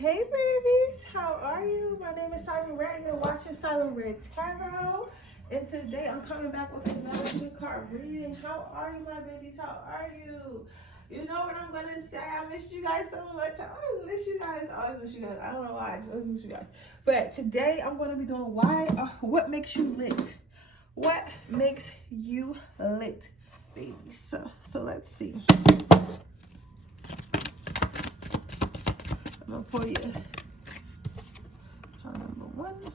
Hey babies, how are you? My name is Siren Redd and you're watching Siren Redd Tarot. And today I'm coming back with another good card reading. How are you, my babies? How are you? You know what I'm gonna say? I missed you guys so much. I always miss you guys. I always miss you guys. I don't know why. I just always miss you guys. But today I'm gonna be doing what makes you lit? What makes you lit, babies? So let's see. I'm gonna pull you card number one.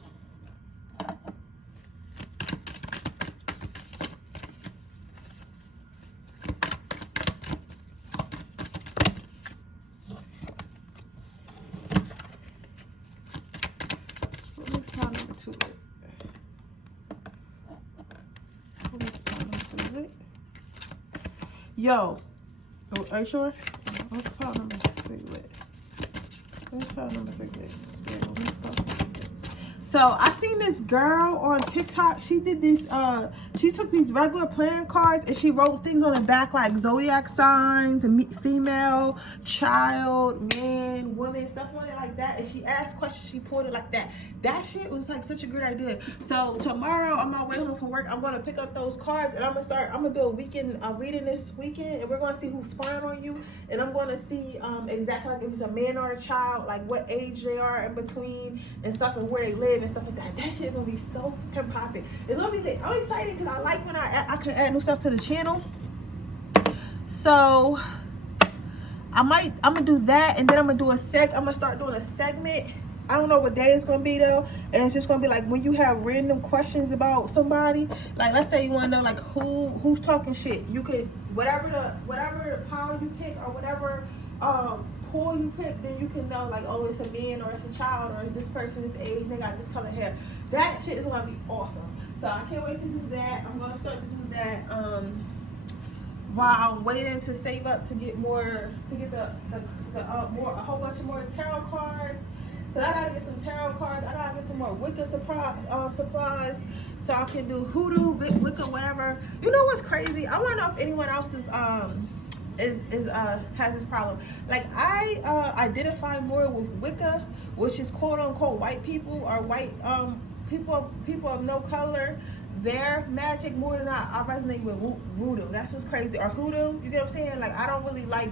What makes card number two lit? What makes card number two lit? Yo, are you sure? What's card number three lit? So I seen this girl on TikTok. She did this, she took these regular playing cards and she wrote things on the back like zodiac signs and female, child, man, woman, stuff on it like that. And she asked questions, she pulled it like that. That shit was like such a good idea. So tomorrow on my way home from work, I'm gonna pick up those cards and I'm gonna do a weekend reading this weekend, and we're gonna see who's spying on you, and I'm gonna see exactly like if it's a man or a child, like what age they are in between and stuff, and where they live and stuff like that. That shit gonna be so fucking popping. It's gonna be lit. I'm excited because I like when I can add new stuff to the channel. So I'm gonna do that, and then I'm gonna start doing a segment. I don't know what day it's gonna be though, and it's just gonna be like when you have random questions about somebody. Like let's say you wanna know like who's talking shit. You could whatever pile you pick or whatever pool you pick, then you can know like, oh, it's a man or it's a child or it's this person this age and they got this color hair. That shit is gonna be awesome. So I can't wait to do that. I'm gonna start to do that while I'm waiting to save up to get a whole bunch of more tarot cards. But I gotta get some tarot cards. I gotta get some more Wicca supplies so I can do hoodoo, Wicca, whatever. You know what's crazy? I wanna know if anyone else has this problem. Like I identify more with Wicca, which is quote unquote white people or white people of no color. Their magic more than I resonate with voodoo. That's what's crazy. Or hoodoo, you get what I'm saying? Like I don't really like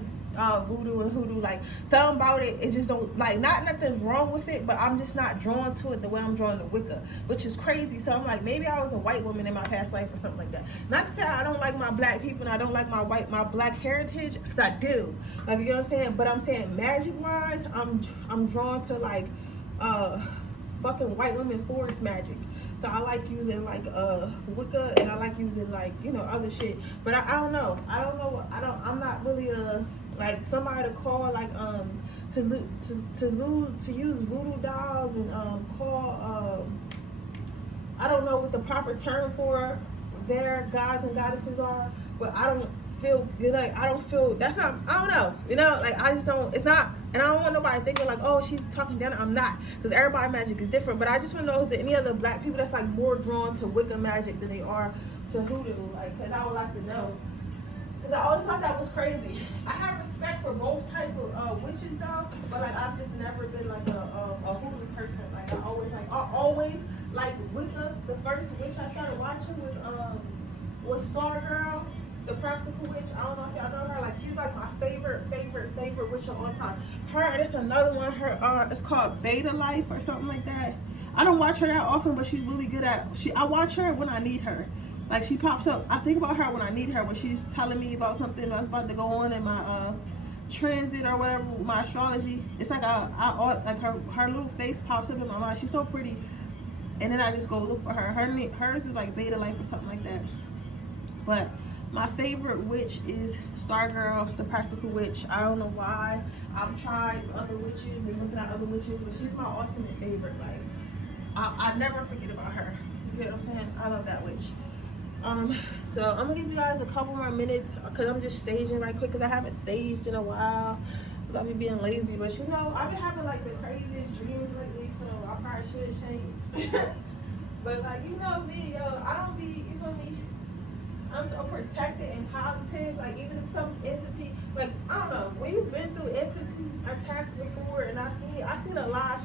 voodoo and hoodoo. Like something about it just don't like, not nothing's wrong with it, but I'm just not drawn to it the way I'm drawn to Wicca, which is crazy. So I'm like, maybe I was a white woman in my past life or something like that. Not to say I don't like my black people and I don't like my black heritage, because I do. Like, you know what I'm saying? But I'm saying magic wise, I'm drawn to like fucking white women forest magic. So I like using like Wicca, and I like using like, you know, other shit. But I don't know. I'm not really like somebody to call like to use voodoo dolls and call I don't know what the proper term for their gods and goddesses are, but I don't feel, you know, like I don't feel, that's not, I don't know, you know, like I just don't, it's not. And I don't want nobody thinking like, oh, she's talking down. I'm not, because everybody's magic is different. But I just want to know, is there any other black people that's like more drawn to Wicca magic than they are to hoodoo? Like, because I would like to know. Because I always thought that was crazy. I have respect for both types of witches though, but like I've just never been like a hoodoo person. Like I always like Wicca. The first witch I started watching was Star Girl, the practical witch. I don't know if y'all know her. Like she's like my favorite witch of all time. Her, and it's another one. Her it's called Beta Life or something like that. I don't watch her that often, but she's really good at. I watch her when I need her. Like she pops up. I think about her when I need her, when she's telling me about something that's about to go on in my transit or whatever, my astrology. It's like like her little face pops up in my mind. She's so pretty, and then I just go look for her. Hers is like Beta Life or something like that. But my favorite witch is Star Girl, the practical witch. I don't know why. I've tried other witches and looking at other witches, but she's my ultimate favorite. Like I never forget about her. You get what I'm saying? I love that witch. So I'm gonna give you guys a couple more minutes because I'm just staging right quick, because I haven't staged in a while because I've been being lazy. But you know, I've been having like the craziest dreams lately, so I probably should change. But like, you know me, yo, I don't be, you know me, I'm so protected and positive. Like even if some entity, like I don't know, when you've been through entity attacks before, and I see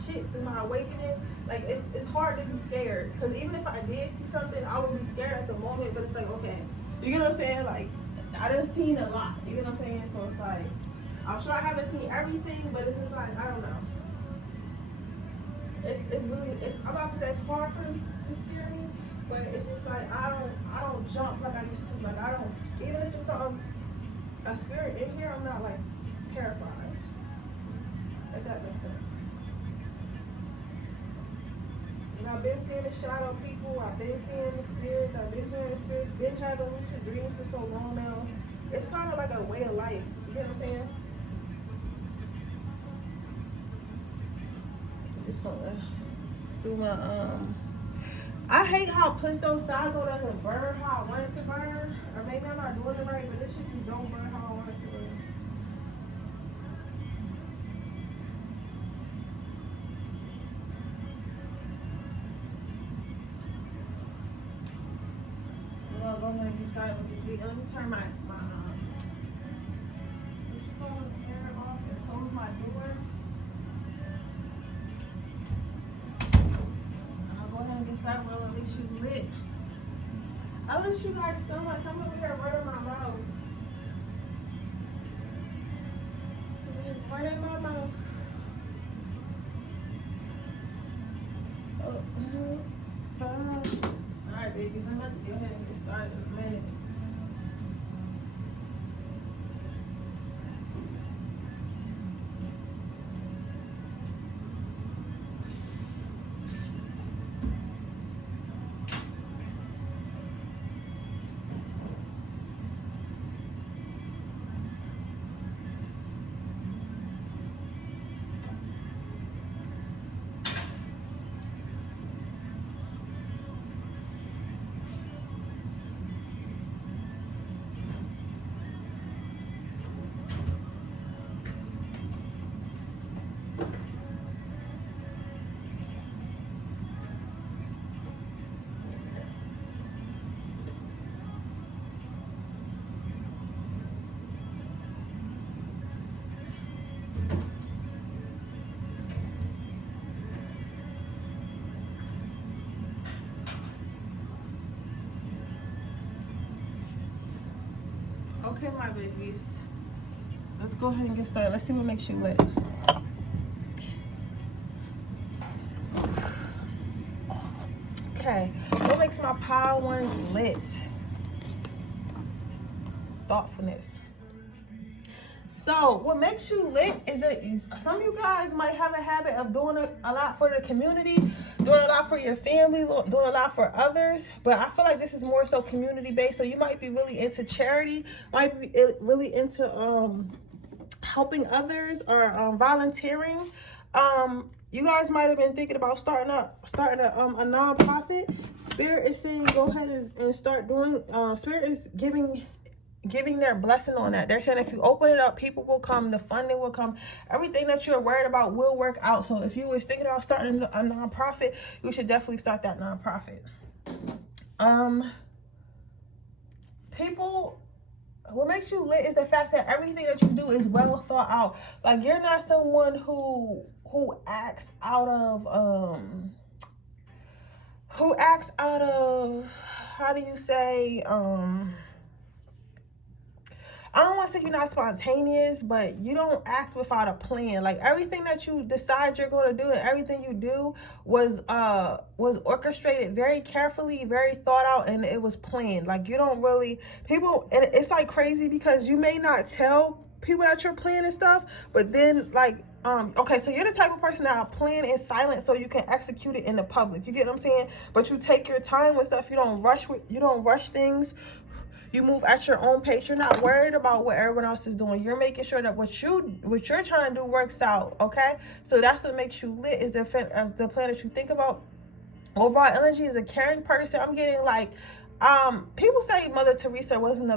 shit through my awakening. Like, it's hard to be scared. Because even if I did see something, I would be scared at the moment. But it's like, okay. You get what I'm saying? Like, I done seen a lot. You get what I'm saying? So it's like, I'm sure I haven't seen everything, but it's just like, I don't know. It's really, I'm about to say it's hard for me to scare me, but it's just like, I don't jump like I used to. Like, I don't, even if it's something, a spirit in here, I'm not like terrified. If that makes sense. And I've been seeing the shadow people, I've been seeing the spirits, I've been hearing the spirits, been having lucid dreams for so long now. It's kind of like a way of life. You get what I'm saying? Just gonna do my I hate how Plinto Sago doesn't burn how I want it to burn. Or maybe I'm not doing it right, but this shit just don't burn how I want it to burn. I'm gonna go ahead and get started with this video. Let me turn my what you call it, hair off and close my doors. Get started with at least you lit. I miss you guys so much. I'm over here running my mouth. Running my mouth. Alright, baby. I'm about to go ahead and get started in a minute. Okay, my babies. Let's go ahead and get started. Let's see what makes you lit. Okay, what makes my pile ones lit? Thoughtfulness. So what makes you lit is that some of you guys might have a habit of doing a lot for the community, doing a lot for your family, doing a lot for others. But I feel like this is more so community based. So you might be really into charity, might be really into helping others or volunteering. You guys might have been thinking about starting a nonprofit. Spirit is saying go ahead and start doing. Spirit is giving their blessing on that. They're saying if you open it up, people will come, the funding will come, everything that you're worried about will work out. So if you was thinking about starting a nonprofit, you should definitely start that nonprofit. People, what makes you lit is the fact that everything that you do is well thought out. Like, you're not someone who acts out of how do you say, I don't want to say you're not spontaneous, but you don't act without a plan. Like, everything that you decide you're going to do and everything you do was orchestrated very carefully, very thought out, and it was planned. Like, you don't really, people, and it's like crazy because you may not tell people that you're planning stuff, but then like, okay, so you're the type of person that plan in silence so you can execute it in the public. You get what I'm saying? But you take your time with stuff. You don't rush things. You move at your own pace. You're not worried about what everyone else is doing. You're making sure that what you're trying to do works out, okay? So that's what makes you lit, is the plan that you think about. Overall energy is a caring person. I'm getting like People say Mother Teresa wasn't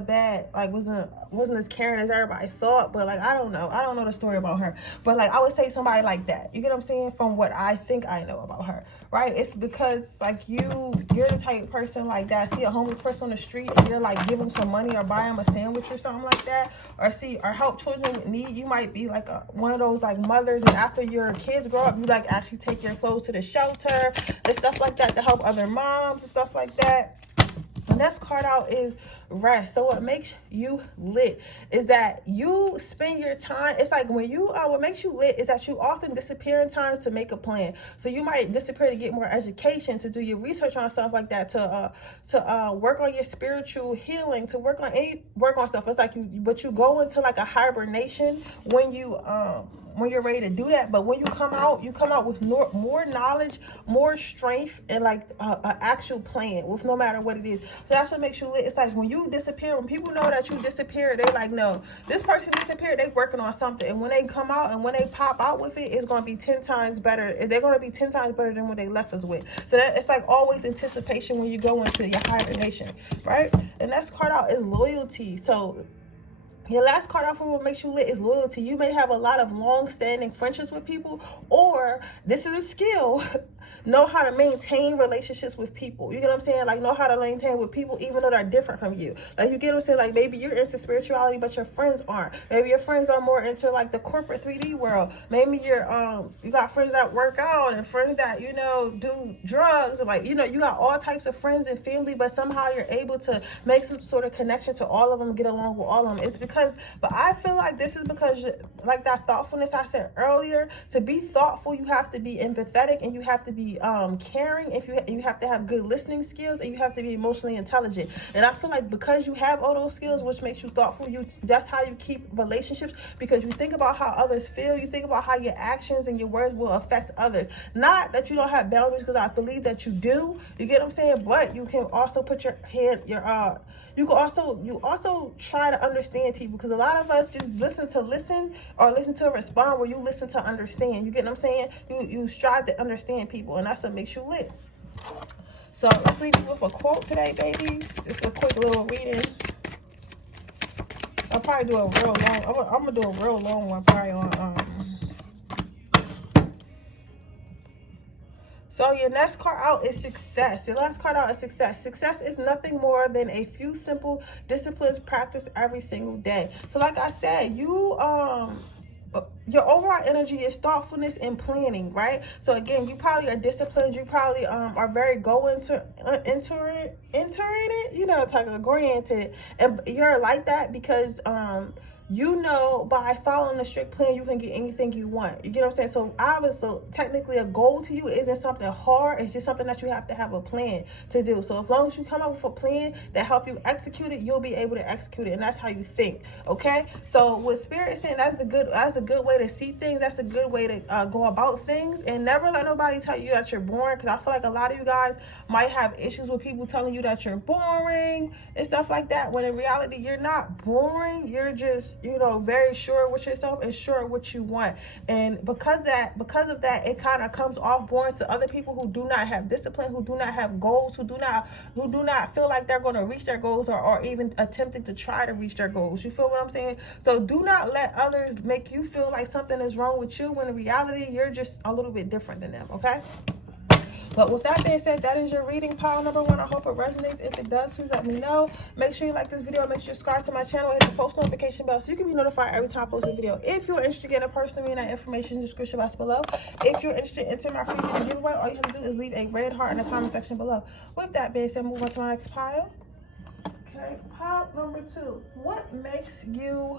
wasn't as caring as everybody thought, but like I don't know the story about her, but like I would say somebody like that, you get what I'm saying, from what I think I know about her, right? It's because like you're the type of person like that, see a homeless person on the street and you're like give them some money or buy them a sandwich or something like that, or help children with need. You might be like one of those like mothers, and after your kids grow up, you like actually take your clothes to the shelter and stuff like that to help other moms and stuff like that. The next card out is rest. So what makes you lit is that you spend your time. It's like when you what makes you lit is that you often disappear in times to make a plan. So you might disappear to get more education, to do your research on stuff like that, to work on your spiritual healing, to work on stuff. It's like you go into like a hibernation when you're ready to do that. But when you come out with more knowledge, more strength, and like an actual plan with no matter what it is. So that's what makes you lit. It's like when you disappear, when people know that you disappeared, they like, no, this person disappeared, they working on something. And when they come out and when they pop out with it, it's going to be 10 times better. They're going to be 10 times better than what they left us with. So that it's like always anticipation when you go into your hibernation, right? And next card out is loyalty. So your last card out for what makes you lit is loyalty. You may have a lot of long-standing friendships with people, or this is a skill, know how to maintain relationships with people. You get what I'm saying? Like know how to maintain with people even though they're different from you. Like you get what I'm saying? Like maybe you're into spirituality but your friends aren't. Maybe your friends are more into like the corporate 3D world. Maybe you got friends that work out and friends that, you know, do drugs, and like, you know, you got all types of friends and family, but somehow you're able to make some sort of connection to all of them, get along with all of them. It's because, but I feel like this is because like that thoughtfulness I said earlier, to be thoughtful, you have to be empathetic and you have to be caring. If you have to have good listening skills, and you have to be emotionally intelligent. And I feel like because you have all those skills, which makes you thoughtful, that's how you keep relationships, because you think about how others feel, you think about how your actions and your words will affect others. Not that you don't have boundaries, because I believe that you do, you get what I'm saying, but you can also put you also try to understand people, because a lot of us just listen to respond, where you listen to understand. You get what I'm saying? You strive to understand people, and that's what makes you lit. So let's leave you with a quote today, babies. This is a quick little reading. I'll probably do a real long. I'm gonna do a real long one, probably on So your next card out is success. Your last card out is success. Success is nothing more than a few simple disciplines practiced every single day. So like I said, your overall energy is thoughtfulness and planning, right? So again, you probably are disciplined. You probably are very entering it, you know, type of oriented, and you're like that because you know, by following a strict plan, you can get anything you want. You get what I'm saying? So obviously, technically, a goal to you isn't something hard. It's just something that you have to have a plan to do. So as long as you come up with a plan that help you execute it, you'll be able to execute it, and that's how you think. Okay? So what Spirit is saying, that's a good way to see things. That's a good way to go about things, and never let nobody tell you that you're boring. Because I feel like a lot of you guys might have issues with people telling you that you're boring and stuff like that. When in reality, you're not boring. You're just, you know, very sure with yourself and sure what you want. And because of that, it kind of comes off boring to other people who do not have discipline, who do not have goals, who do not feel like they're going to reach their goals, or even attempting to try to reach their goals. You feel what I'm saying? So do not let others make you feel like something is wrong with you, when in reality, you're just a little bit different than them. Okay? But with that being said, that is your reading, pile number 1. I hope it resonates. If it does, please let me know. Make sure you like this video. Make sure you subscribe to my channel. Hit the post notification bell so you can be notified every time I post a video. If you're interested in getting a personal reading, that information in the description box below. If you're interested in entering my free reading giveaway, all you have to do is leave a red heart in the comment section below. With that being said, move on to my next pile. Okay, pile number 2. What makes you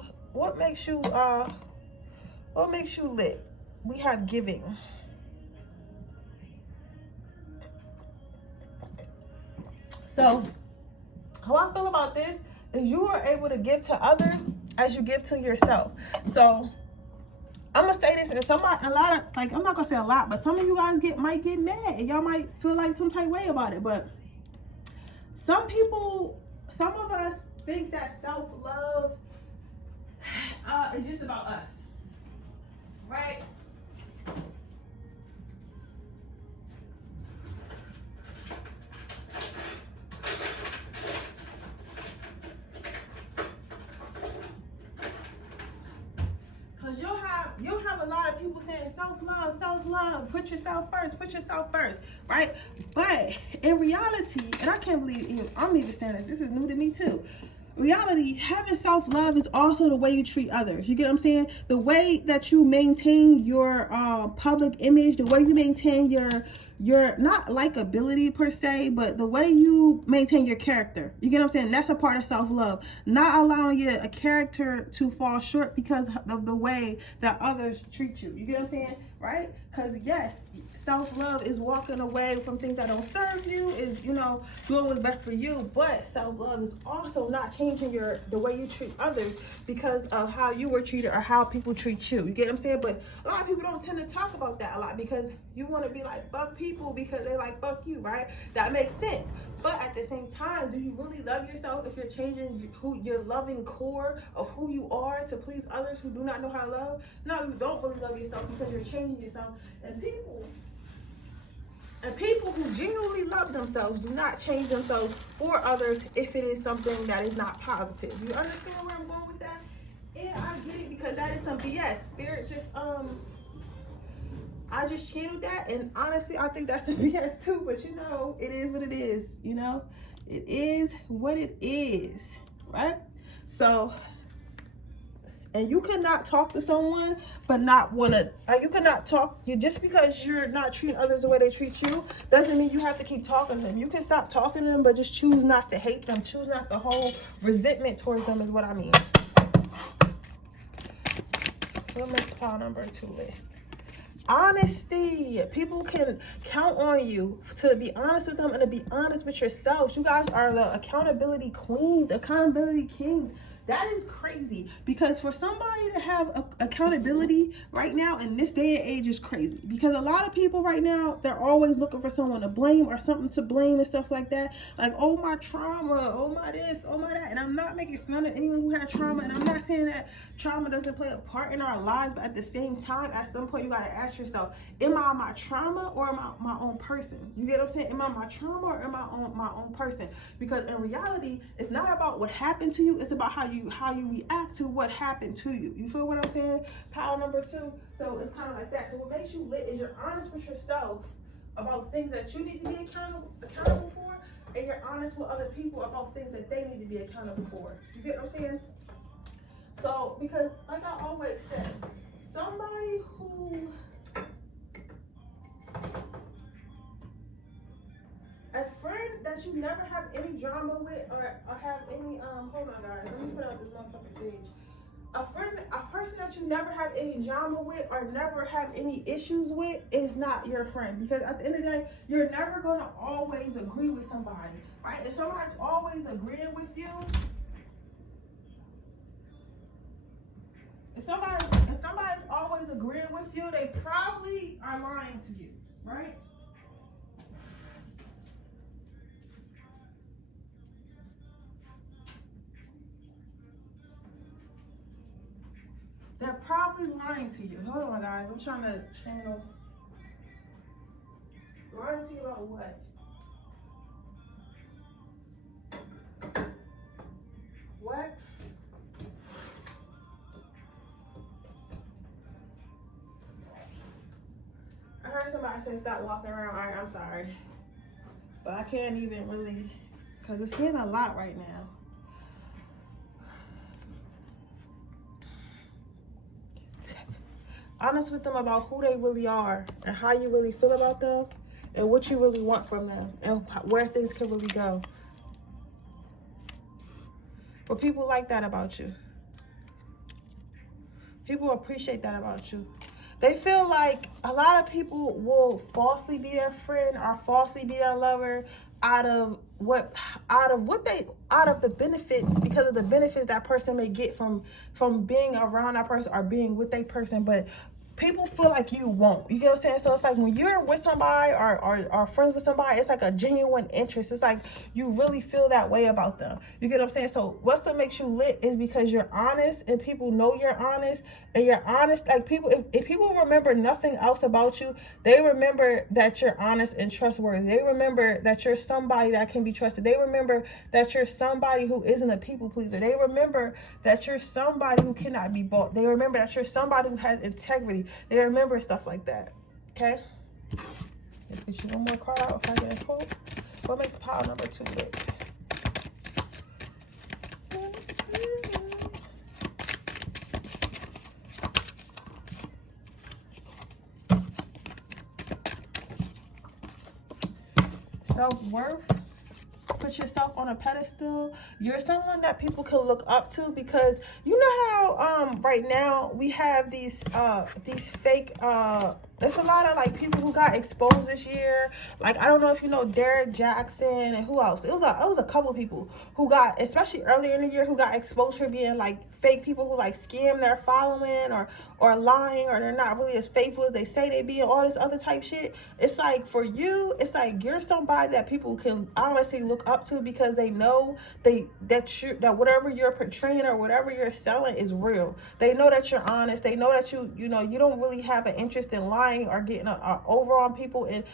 lit? We have giving. So how I feel about this is you are able to give to others as you give to yourself. So I'm gonna say this, and I'm not gonna say a lot, but some of you guys might get mad, and y'all might feel like some type of way about it. But some of us think that self-love is just about us, right? self-love, put yourself first, right? But in reality, and I can't believe I'm even saying this is new to me too. Reality, having self-love is also the way you treat others. You get what I'm saying? The way that you maintain your public image, the way you maintain your not likability per se, but the way you maintain your character. You get what I'm saying? That's a part of self-love. Not allowing a character to fall short because of the way that others treat you. You get what I'm saying? Right? Because yes, self-love is walking away from things that don't serve you, is, doing what's best for you. But self-love is also not changing the way you treat others because of how you were treated or how people treat you. You get what I'm saying? But a lot of people don't tend to talk about that a lot because you want to be like, fuck people because they like, fuck you, right? That makes sense. But at the same time, do you really love yourself if you're changing your loving core of who you are to please others who do not know how to love? No, you don't really love yourself because you're changing yourself. And people who genuinely love themselves do not change themselves for others if it is something that is not positive. You understand where I'm going with that? Yeah, I get it, because that is some BS. Spirit just I just channeled that, and honestly, I think that's some BS too. But it is what it is. It is what it is, right? So. And you cannot talk to someone but not want to, you cannot talk, just because you're not treating others the way they treat you, doesn't mean you have to keep talking to them. You can stop talking to them, but just choose not to hate them. Choose not to hold resentment towards them is what I mean. What makes pile number 2 lit? Honesty. People can count on you to be honest with them and to be honest with yourselves. You guys are the accountability queens, accountability kings. That is crazy, because for somebody to have accountability right now in this day and age is crazy, because a lot of people right now, they're always looking for someone to blame or something to blame and stuff like that. Like, oh, my trauma, oh, my this, oh, my that. And I'm not making fun of anyone who had trauma, and I'm not saying that trauma doesn't play a part in our lives, but at the same time, at some point, you got to ask yourself, am I my trauma or am I my own person? You get what I'm saying? Am I my trauma or am I my own person? Because in reality, it's not about what happened to you, it's about how you react to what happened to you. You feel what I'm saying? Power number 2. So it's kind of like that. So what makes you lit is you're honest with yourself about things that you need to be accountable for, and you're honest with other people about things that they need to be accountable for. You get what I'm saying? So, because like I always said, somebody who a friend that you never have any drama with or have any hold on guys, let me put out this motherfucking sage. A person that you never have any drama with or never have any issues with is not your friend, because at the end of the day, you're never gonna always agree with somebody, right? If somebody's always agreeing with you, if somebody's always agreeing with you, they probably are lying to you, right? They're probably lying to you. Hold on, guys. I'm trying to channel. Lying to you about what? What? I heard somebody say stop walking around. All right, I'm sorry. But I can't even really, because it's getting a lot right now. Honest with them about who they really are and how you really feel about them and what you really want from them and where things can really go. But people like that about you. People appreciate that about you. They feel like a lot of people will falsely be their friend or falsely be their lover out of the benefits, because of the benefits that person may get from being around that person or being with that person. But people feel like you won't. You get what I'm saying? So it's like when you're with somebody or friends with somebody, it's like a genuine interest. It's like you really feel that way about them. You get what I'm saying? So what makes you lit is because you're honest and people know you're honest, and you're honest. Like people, if people remember nothing else about you, they remember that you're honest and trustworthy. They remember that you're somebody that can be trusted. They remember that you're somebody who isn't a people pleaser. They remember that you're somebody who cannot be bought. They remember that you're somebody who has integrity. They remember stuff like that. Okay? Let's get you one more card out if I get a quote. What makes pile number 2 lit? Self-worth. Put yourself on a pedestal. You're someone that people can look up to, because you know how right now we have these fake there's a lot of like people who got exposed this year. Like, I don't know if you know Derek Jackson and who else. It was a couple of people who got, especially earlier in the year, who got exposed for being like fake people who like scam their following or lying, or they're not really as faithful as they say they be, and all this other type shit. It's like, for you, it's like you're somebody that people can, I don't want to say look up to, because they know that whatever you're portraying or whatever you're selling is real. They know that you're honest. They know that you don't really have an interest in lying or getting over on people, and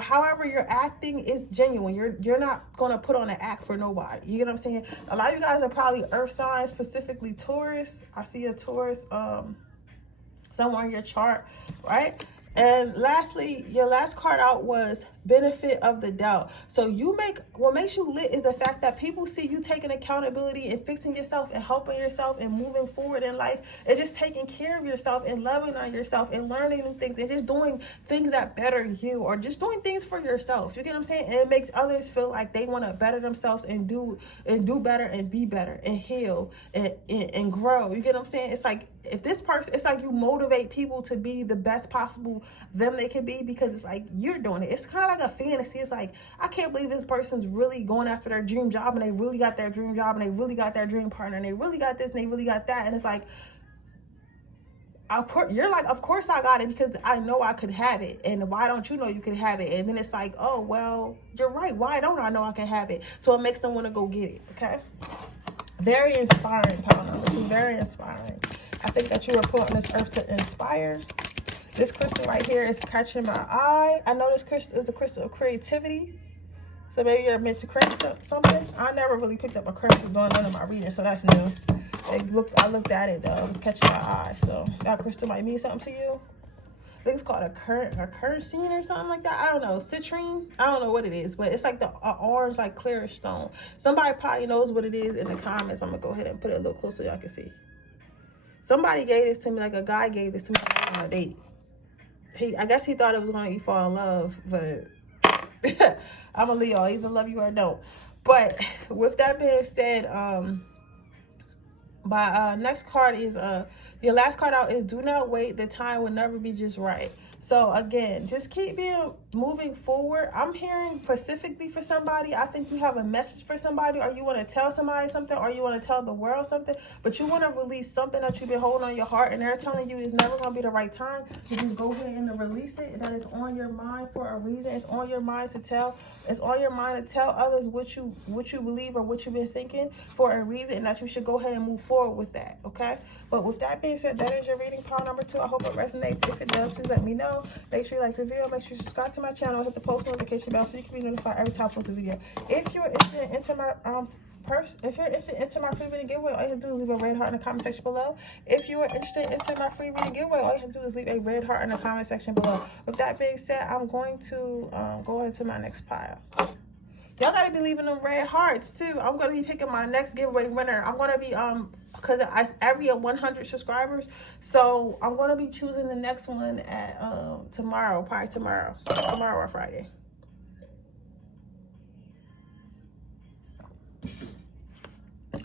however you're acting is genuine. You're not gonna put on an act for nobody. You get what I'm saying? A lot of you guys are probably earth signs, specifically Taurus. I see a Taurus somewhere in your chart, right? And lastly, your last card out was benefit of the doubt. So what makes you lit is the fact that people see you taking accountability and fixing yourself and helping yourself and moving forward in life, and just taking care of yourself and loving on yourself and learning new things and just doing things that better you, or just doing things for yourself. You get what I'm saying? And it makes others feel like they want to better themselves and do better and be better and heal and grow. You get what I'm saying? It's like, if this person, it's like you motivate people to be the best possible them they can be, because it's like you're doing it. It's kind of like a fantasy. It's like, I can't believe this person's really going after their dream job, and they really got their dream job, and they really got their dream partner, and they really got this and they really got that. And it's like, of course, you're like, of course I got it, because I know I could have it. And why don't you know you could have it? And then it's like, oh, well, you're right. Why don't I know I can have it? So it makes them want to go get it. Okay. Very inspiring, Power Number 2. Very inspiring. I think that you were put on this earth to inspire. This crystal right here is catching my eye. I know this crystal is the crystal of creativity. So maybe you're meant to create something. I never really picked up a crystal doing none of my reading, so that's new. I looked at it though. It was catching my eye. So that crystal might mean something to you. I think it's called a curcine or something like that. I don't know. Citrine. I don't know what it is, but it's like the orange, like clear stone. Somebody probably knows what it is in the comments. I'm gonna go ahead and put it a little closer so y'all can see. Somebody gave this to me, like a guy gave this to me on a date. I guess he thought it was going to be fall in love, but I'm a Leo, either love you or don't. But with that being said, my next card is your last card out is do not wait. The time will never be just right. So again, just keep moving forward. I'm hearing specifically for somebody. I think you have a message for somebody, or you want to tell somebody something, or you want to tell the world something, but you want to release something that you've been holding on your heart, and they're telling you it's never going to be the right time. You just go ahead and release it. That is on your mind for a reason. It's on your mind to tell. It's on your mind to tell others what you believe or what you've been thinking for a reason, and that you should go ahead and move forward with that. Okay. But with that being said, that is your reading, Power Number 2. I hope it resonates. If it does, please let me know. Make sure you like the video. Make sure you subscribe to my channel. Hit the post notification bell so you can be notified every time I post a video. If you're interested into my free reading giveaway, all you have to do is leave a red heart in the comment section below. If you are interested into my free reading giveaway, all you have to do is leave a red heart in the comment section below. With that being said, I'm going to go into my next pile. Y'all gotta be leaving them red hearts too. I'm gonna be picking my next giveaway winner. I'm gonna be because I every 100 subscribers, so I'm gonna be choosing the next one at tomorrow, probably tomorrow or Friday.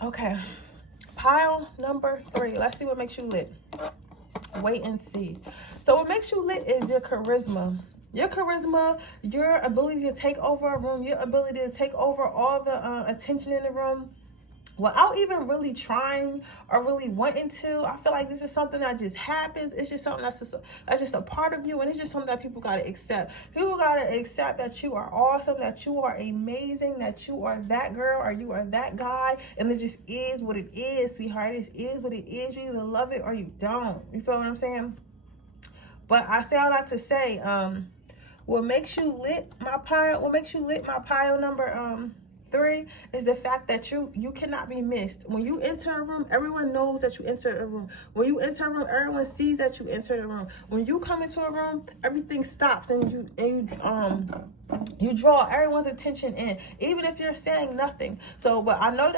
Okay, pile number 3. Let's see what makes you lit. Wait and see. So what makes you lit is your charisma. Your charisma, your ability to take over a room, your ability to take over all the attention in the room without even really trying or really wanting to. I feel like this is something that just happens. It's just something that's just a part of you, and it's just something that people gotta accept. People gotta accept that you are awesome, that you are amazing, that you are that girl or you are that guy, and it just is what it is, sweetheart. It is what it is. You either love it or you don't. You feel what I'm saying? But I say all that to say, what makes you lit my pile number 3 is the fact that you cannot be missed. When you enter a room, everyone knows that you enter a room. When you enter a room, everyone sees that you enter the room. When you come into a room, everything stops and you draw everyone's attention in, even if you're saying nothing. So, but I know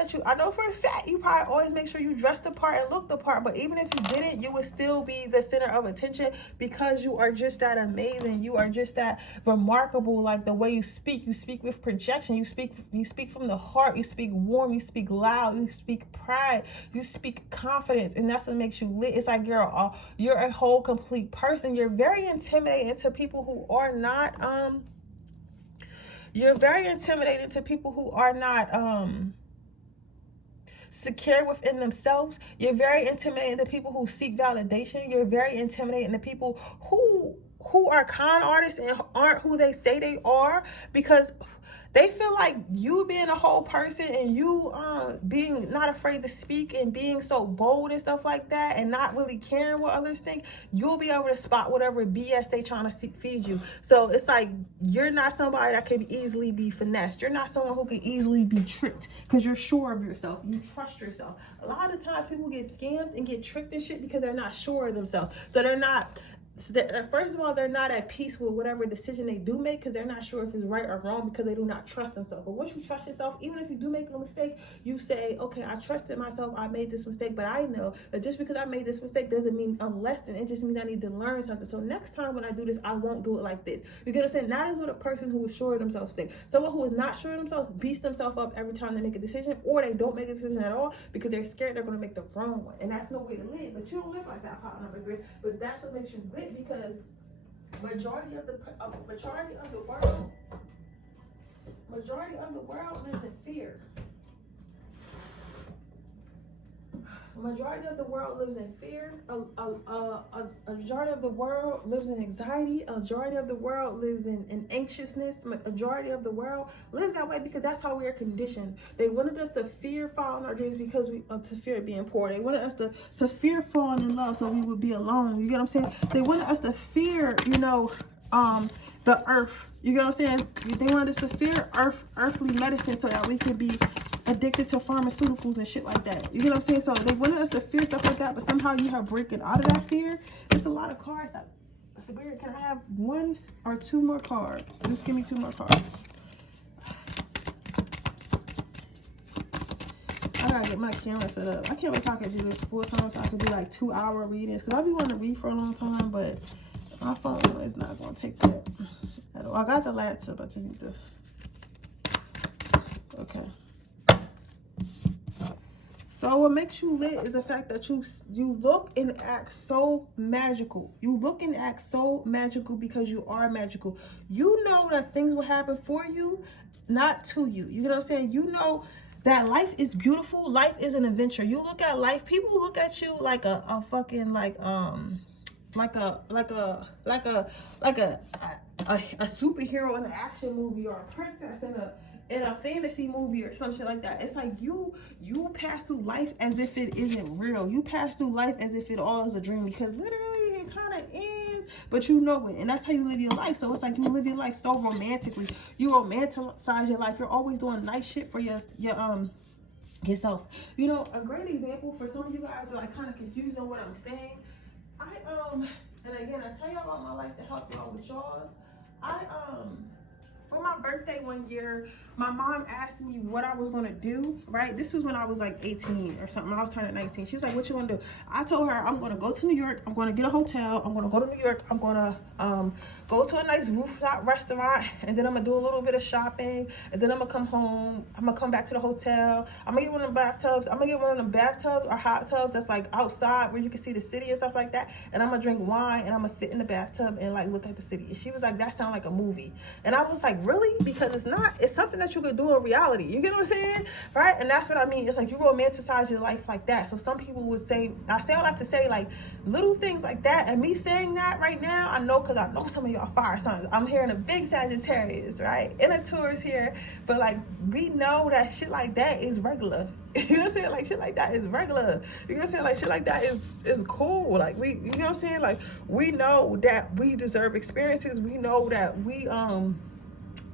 for a fact you probably always make sure you dress the part and look the part, but even if you didn't, you would still be the center of attention because you are just that amazing. You are just that remarkable. Like the way you speak with projection. You speak from the heart. You speak warm. You speak loud. You speak pride. You speak confidence, and that's what makes you lit. It's like you're a whole complete person. You're very intimidating to people who are not secure within themselves. You're very intimidating to people who seek validation. You're very intimidating to people who are con artists and aren't who they say they are, because they feel like you being a whole person and you being not afraid to speak and being so bold and stuff like that and not really caring what others think, you'll be able to spot whatever BS they trying to feed you. So it's like you're not somebody that can easily be finessed. You're not someone who can easily be tricked because you're sure of yourself. You trust yourself. A lot of times people get scammed and get tricked and shit because they're not sure of themselves. So they're not... First of all, they're not at peace with whatever decision they do make because they're not sure if it's right or wrong because they do not trust themselves. But once you trust yourself, even if you do make a mistake, you say, okay, I trusted myself, I made this mistake, but I know that just because I made this mistake doesn't mean I'm less than. It just means I need to learn something. So next time when I do this, I won't do it like this. You get what I'm saying? That is what a person who is sure of themselves thinks. Someone who is not sure of themselves beats themselves up every time they make a decision, or they don't make a decision at all because they're scared they're going to make the wrong one. And that's no way to live. But you don't live like that, part number 3. But that's what makes you lit, because majority of the world lives in fear. Majority of the world lives in fear. A majority of the world lives in anxiety. A majority of the world lives in anxiousness. Majority of the world lives that way because that's how we are conditioned. They wanted us to fear following our dreams because to fear being poor. They wanted us to fear falling in love so we would be alone. You get what I'm saying? They wanted us to fear, the earth. You get what I'm saying? They wanted us to fear earthly medicine so that we could be addicted to pharmaceuticals and shit like that. You get what I'm saying? So they wanted us to fear stuff like that, but somehow you have breaking out of that fear. There's a lot of cards that... Sabrina, can I have 1 or 2 more cards? Just give me 2 more cards. I gotta get my camera set up. I can't wait till I can do this full time so I can do like 2-hour readings, because I be wanting to read for a long time, but my phone is not gonna take that at all. I got the laptop, I just need to... Okay. So what makes you lit is the fact that you look and act so magical. You look and act so magical because you are magical. You know that things will happen for you, not to you. You know what I'm saying? You know that life is beautiful. Life is an adventure. You look at life, people look at you like a fucking like a superhero in an action movie, or a princess in a fantasy movie or some shit like that. It's like you pass through life as if it isn't real. You pass through life as if it all is a dream, because literally it kind of is, but you know it, and that's how you live your life. So it's like you live your life so romantically. You romanticize your life. You're always doing nice shit for yourself. You know, a great example for some of you guys who are like kind of confused on what I'm saying. And again, I tell y'all about my life to help y'all with y'all's. For my birthday one year, my mom asked me what I was going to do, right? This was when I was like 18 or something. I was turning 19. She was like, what you want to do? I told her, I'm going to go to New York. I'm going to get a hotel. I'm going to go to New York. I'm going to go to a nice rooftop restaurant. And then I'm going to do a little bit of shopping. And then I'm going to come home. I'm going to come back to the hotel. I'm going to get one of the bathtubs. I'm going to get one of them bathtubs or hot tubs that's like outside where you can see the city and stuff like that. And I'm going to drink wine and I'm going to sit in the bathtub and like look at the city. And she was like, that sounds like a movie. And I was like, really? Because it's something that you could do in reality. You get what I'm saying? Right? And that's what I mean. It's like you romanticize your life like that. So some people would say, I like to say like little things like that. And me saying that right now, I know because I know some of y'all fire signs. I'm hearing a big Sagittarius, right? In a tourist here. But like we know that shit like that is regular. You know what I'm saying? Like shit like that is regular. You know what I'm saying? Like shit like that is cool. Like you know what I'm saying? Like we know that we deserve experiences. We know that we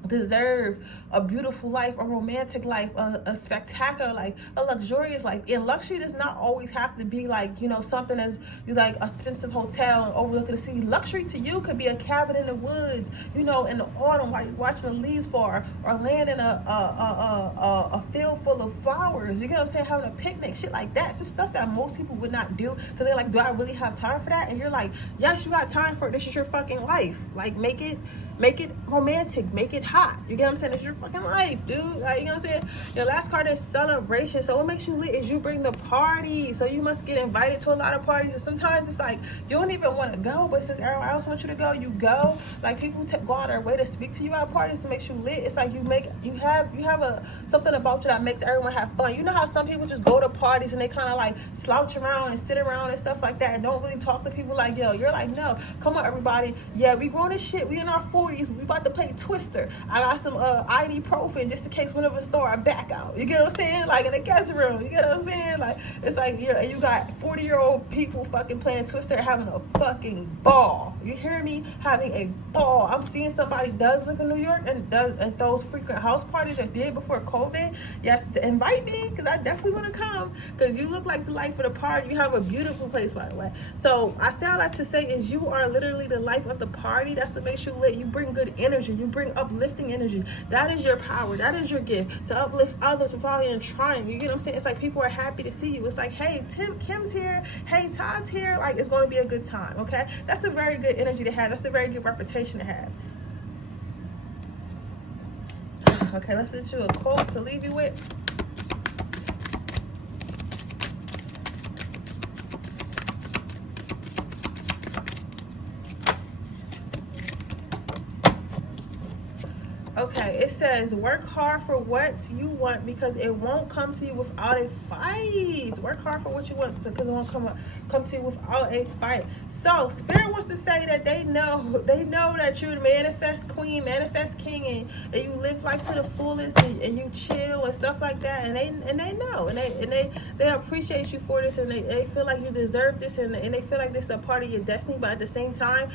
deserve a beautiful life, a romantic life, a spectacular life, a luxurious life. And luxury does not always have to be like, you know, something as you like a expensive hotel and overlooking the city. Luxury to you could be a cabin in the woods, you know, in the autumn while you're watching the leaves fall, or land in a field full of flowers. You get what I'm saying? Having a picnic, shit like that. It's just stuff that most people would not do because they're like, do I really have time for that? And you're like, yes, you got time for it. This is your fucking life. Like, make it romantic, make it hot. You get what I'm saying? It's your fucking life, dude. Like, you know what I'm saying? Your last card is celebration. So what makes you lit is you bring the party. So you must get invited to a lot of parties. And sometimes it's like you don't even want to go, but since everyone else wants you to go, you go. Like, people go out their way to speak to you at parties to make you lit. It's like you have something about you that makes everyone have fun. You know how some people just go to parties and they kind of like slouch around and sit around and stuff like that and don't really talk to people. Like, yo, you're like, no, come on, everybody. Yeah, we grown as shit. We in our 40s. We about to play Twister. I got some ibuprofen just in case one of us throw our back out. You get what I'm saying? Like, in the guest room. You get what I'm saying? Like, it's like you got 40-year-old people fucking playing Twister and having a fucking ball. You hear me? Having a ball. I'm seeing somebody does live in New York and those frequent house parties that did before COVID. Yes, invite me because I definitely want to come because you look like the life of the party. You have a beautiful place, by the way. So I say all that to say is you are literally the life of the party. That's what makes you lit. You bring good energy. You bring uplifting energy. That is your power. That is your gift, to uplift others without even trying. You get what I'm saying? It's like people are happy to see you. It's like, hey, Kim's here. Hey, Todd's here. Like, it's going to be a good time, okay? That's a very good energy to have. That's a very good reputation to have. Okay, let's send you a quote to leave you with. Okay, it says, work hard for what you want because it won't come to you without a fight. Work hard for what you want because it won't come to you without a fight. So Spirit wants to say that they know that you're the manifest queen, manifest king, and you live life to the fullest and you chill and stuff like that, and they know and they appreciate you for this, and they feel like you deserve this, and they feel like this is a part of your destiny. But at the same time,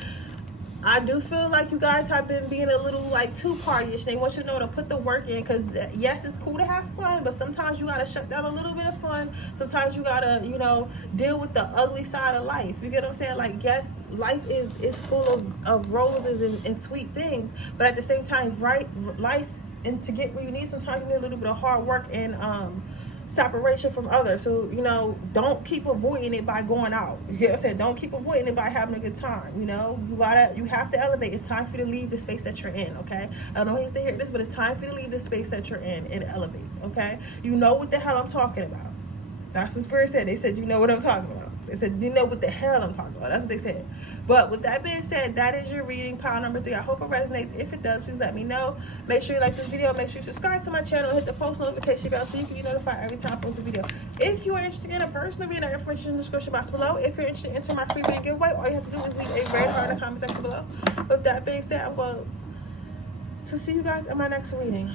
I do feel like you guys have been being a little like too partyish. They want you to know to put the work in because yes, it's cool to have fun, but sometimes you gotta shut down a little bit of fun. Sometimes you gotta, you know, deal with the ugly side of life. You get what I'm saying? Like, yes, life is full of roses and sweet things, but at the same time, life, and to get where you need, sometimes you need a little bit of hard work and separation from others. So, you know, don't keep avoiding it by going out. You get what I'm saying? Don't keep avoiding it by having a good time. You know, you have to elevate. It's time for you to leave the space that you're in, okay? I don't know who's to hear this, but it's time for you to leave the space that you're in and elevate, okay? You know what the hell I'm talking about. That's what Spirit said. They said, you know what I'm talking about. They said, you know what the hell I'm talking about. That's what they said. But with that being said, that is your reading, pile number 3. I hope it resonates. If it does, please let me know. Make sure you like this video. Make sure you subscribe to my channel and hit the post notification bell so you can be notified every time I post a video. If you are interested in a personal reading, that information in the description box below. If you're interested in entering my free reading giveaway, all you have to do is leave a red heart in the comment section below. With that being said, I'm going to see you guys in my next reading.